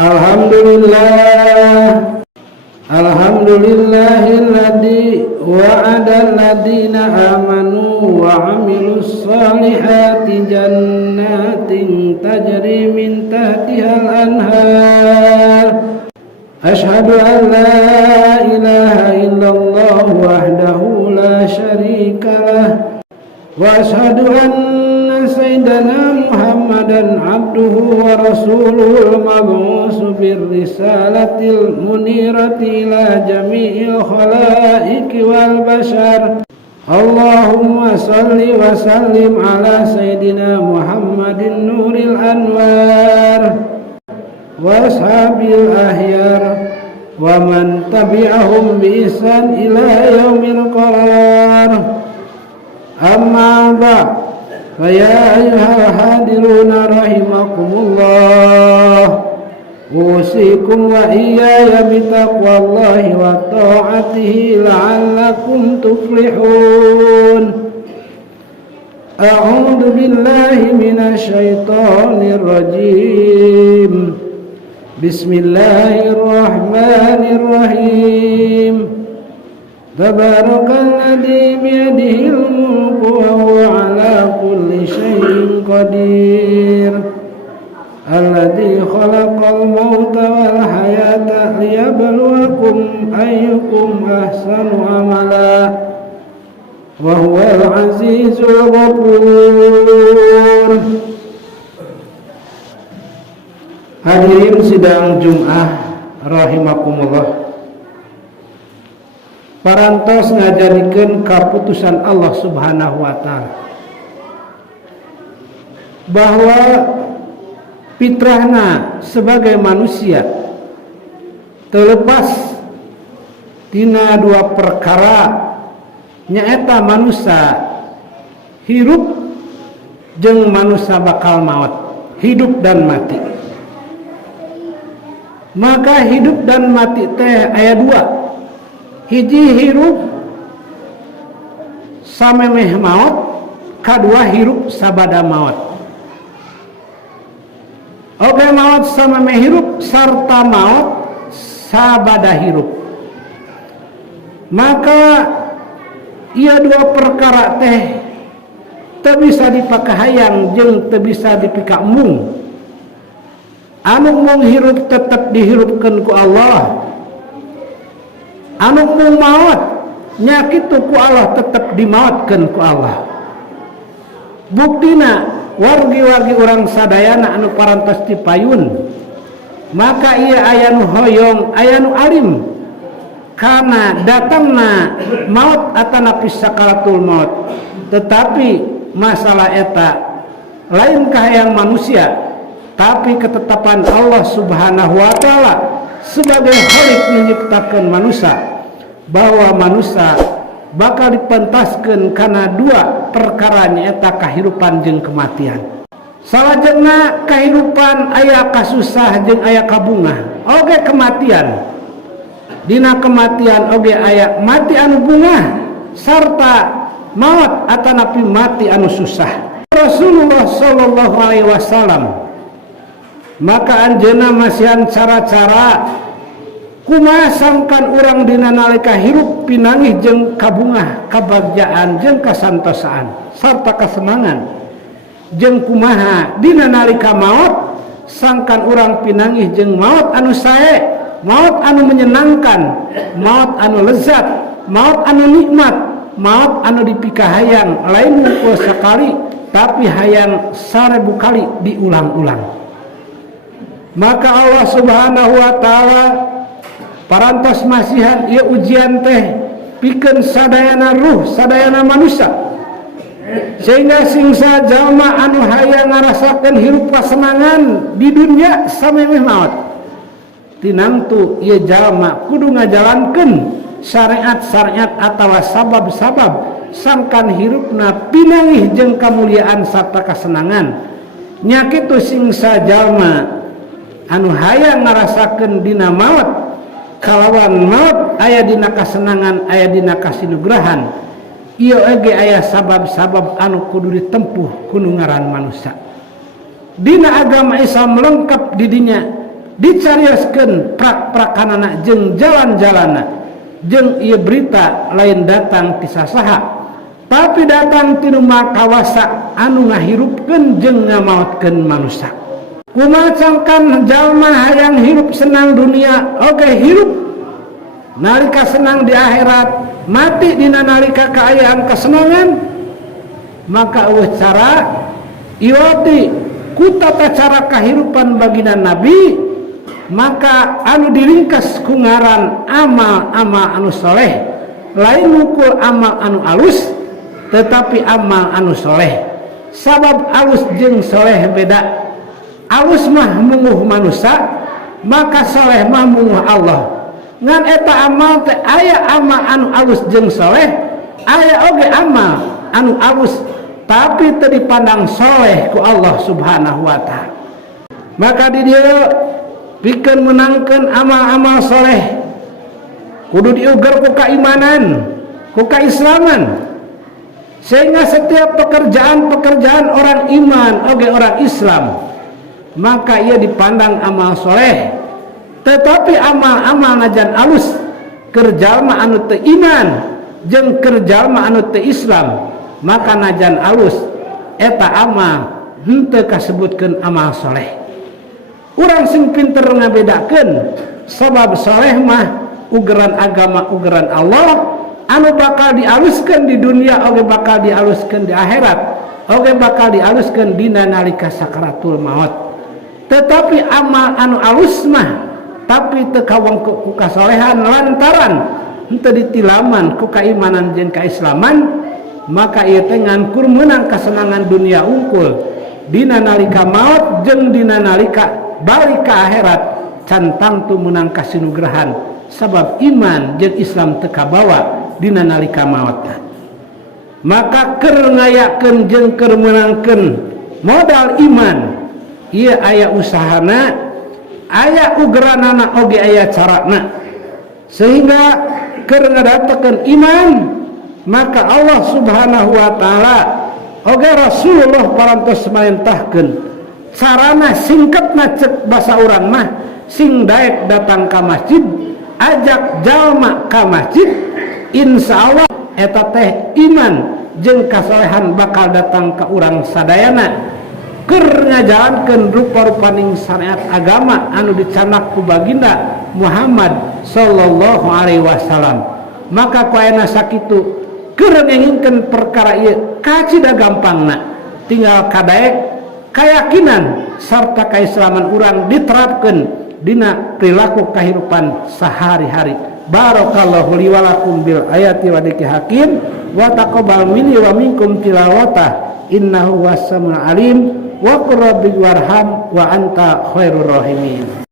Alhamdulillah, alhamdulillahilladzi wa'ada alladina amanu wa amilus salihati jannatin tajri min tahtihal anhar. Ashhadu an la ilaha illallah wahdahu la syarikalah wa ashhadu anna sayyidana Muhammadan abduhu wa rasuluhul mab'usu birrisalatil munirati ila jami'il khalaiqi wal bashar. Allahumma salli wa sallim ala sayyidina Muhammadin nuril anwar wa ashabil ahyar wa man tabi'ahum bi ihsan ila yaumil qarar. Amma ba'd, fa ya ayyuhal hadiruna rahimakumullah, usikum wa iyaya bitaqwallahi wa ta'atihi la'allakum tuflihun. A'udzu billahi minasy syaithanir rajim. Bismillahirrahmanirrahim. Tabarakalladzi biyadihil mulku wa huwa ala kulli syai'in qadir. Alladzi khalaqal mauta wal hayata liyabluwakum ayyukum ahsanu amala wa huwal azizul ghafur. Hadirin sidang Jum'ah rahimakumullah, parantos ngajadikeun kaputusan Allah Subhanahu wa taala bahwa fitrahna sebagai manusia terlepas tina dua perkara, nyaeta manusia hirup jeung manusia bakal maut, hidup dan mati. Maka hidup dan mati teh aya dua, hiji hirup samemeh maut, kadua hirup sabada maut. Oke, maut samemeh hirup sarta maut sabada hirup. Maka ia dua perkara teh teu bisa dipakahayang jeung teu bisa dipika mung. Anu mung hirup tetap dihirupkeun ku Allah, anu mung maut nya kitu ku Allah tetap dimautkeun ku Allah. Buktina wargi-wargi urang sadayana anu parantos dipayun, maka ia aya nu hoyong aya nu alim kana datangna maut atanapi sakaratul maut. Tetapi masalah eta lain kahayang manusia, tapi ketetapan Allah Subhanahu wa taala sebagai khalik menciptakan manusia, bahwa manusia bakal dipentaskeun kana dua perkara nyaeta kahirupan jeung kematian. Salajengna kahirupan aya kasusah jeung aya kabungah, oge kematian. Dina kematian oge aya mati anu bungah sarta maut atanapi mati anu susah. Rasulullah sallallahu alaihi wasallam maka anjeunna masihan cara-cara kumaha sangkan urang dina nalika hirup pinangih jeung kabungah, kabagjaan jeung kasantosaan sarta kasenangan, jeung kumaha dina nalika maut sangkan urang pinangih jeung maut anu sae, maut anu menyenangkan, maut anu lezat, maut anu nikmat, maut anu dipikahayang lain mungkul sakali tapi hayang 1000 kali diulang-ulang. Maka Allah Subhanahu wa taala parantos masihan ieu ujian teh pikeun sadayana ruh, sadayana manusia, sehingga singsa jalma anu hayang ngarasakeun hirup kasenangan di dunia samemeh maut, tinangtu ieu jalma kudu ngajalankeun syariat-syariat atawa sabab-sabab sangkan hirupna pinangih jeung kamuliaan sarta kasenangan. Nya kitu singsa jalma anu hayang ngarasakeun dina maut, kalawan maut aya dina kasenangan, aya dina kasinugrahan, ieu oge aya sabab-sabab anu kudu ditempuh ku nu ngaran manusia. Dina agama Islam lengkap di dinya dicarioskeun prak-prakanana jeung jalan-jalanna jeung ieu berita lain datang ti sasaha tapi datang ti nu makawasa anu ngahirupkeun jeung ngamaotkeun manusia. Kumaha cangkan jalma hayang hirup senang dunia oge hirup nalika senang di akhirat mati dina nalika kaayaan kesenangan maka eueuh cara iwati ku tata cara kahirupan baginda Nabi maka anu diringkas ku ngaran amal-amal anu soleh lain mukul amal anu alus tetapi amal anu soleh sabab alus jeung soleh beda. Alus mah munguh manusia maka soleh mah munguh Allah ngan eta amal teh aya amal anu alus jeung soleh aya oge amal anu alus tapi teu dipandang soleh ku Allah subhanahu wa ta'ala. Maka di dieu pikeun menangkeun amal-amal soleh kudu diuger ku keimanan ku keislaman sehingga setiap pekerjaan-pekerjaan orang iman oge orang Islam maka ia dipandang amal soleh. Tetapi amal-amal najan alus kerjalma anu teu iman jeung kerjalma anu teu Islam maka najan alus eta amal henteu kasebutkeun amal soleh. Urang sing pinter ngabedakeun sabab soleh mah ugeran agama ugeran Allah anu bakal dialuskeun di dunia oge bakal dialuskeun di akhirat oge bakal dialuskeun dina nalika sakaratul maut. Tetapi amal anu alus mah tapi teu kawengku ku kasolehan lantaran henteu ditilaman ku keimanan jeung kaislaman maka ieu teh ngankur meunang kasenangan dunia unggul dina nalika maut jeung dina nalika balik ka akhirat can tangtu meunang kasinugrahan sabab iman jeung Islam teu kabawa dina nalika maut. Maka keur ngayakeun jeung keur meunangkeun modal iman ieu aya usahana aya ugeranana oge aya carana sehingga keur ngadatekeun iman maka Allah subhanahu wa ta'ala oge Rasulullah parantos marintahkeun carana singkatna cek basa urang mah sing daek datang ka masjid ajak jalma ka masjid insyaallah eta teh iman jeung kasolehan bakal datang ka urang sadayana keur ngajalankeun rupa-rupaning syariat agama anu dicanak ku baginda Muhammad sallallahu alaihi wasallam. Maka ku ayeuna sakitu keur ngengingkeun perkara ieu kacida gampangna tinggal kadaek keyakinan sarta kaislaman urang diterapkeun dina perilaku kehidupan sehari-hari. Barakallahu li wa lakum bil ayati wa dzikri hakim wa taqabbal minni wa minkum tilawata innahu was-sami'ul alim wa qur rabbi warham wa anta khairur rahimin.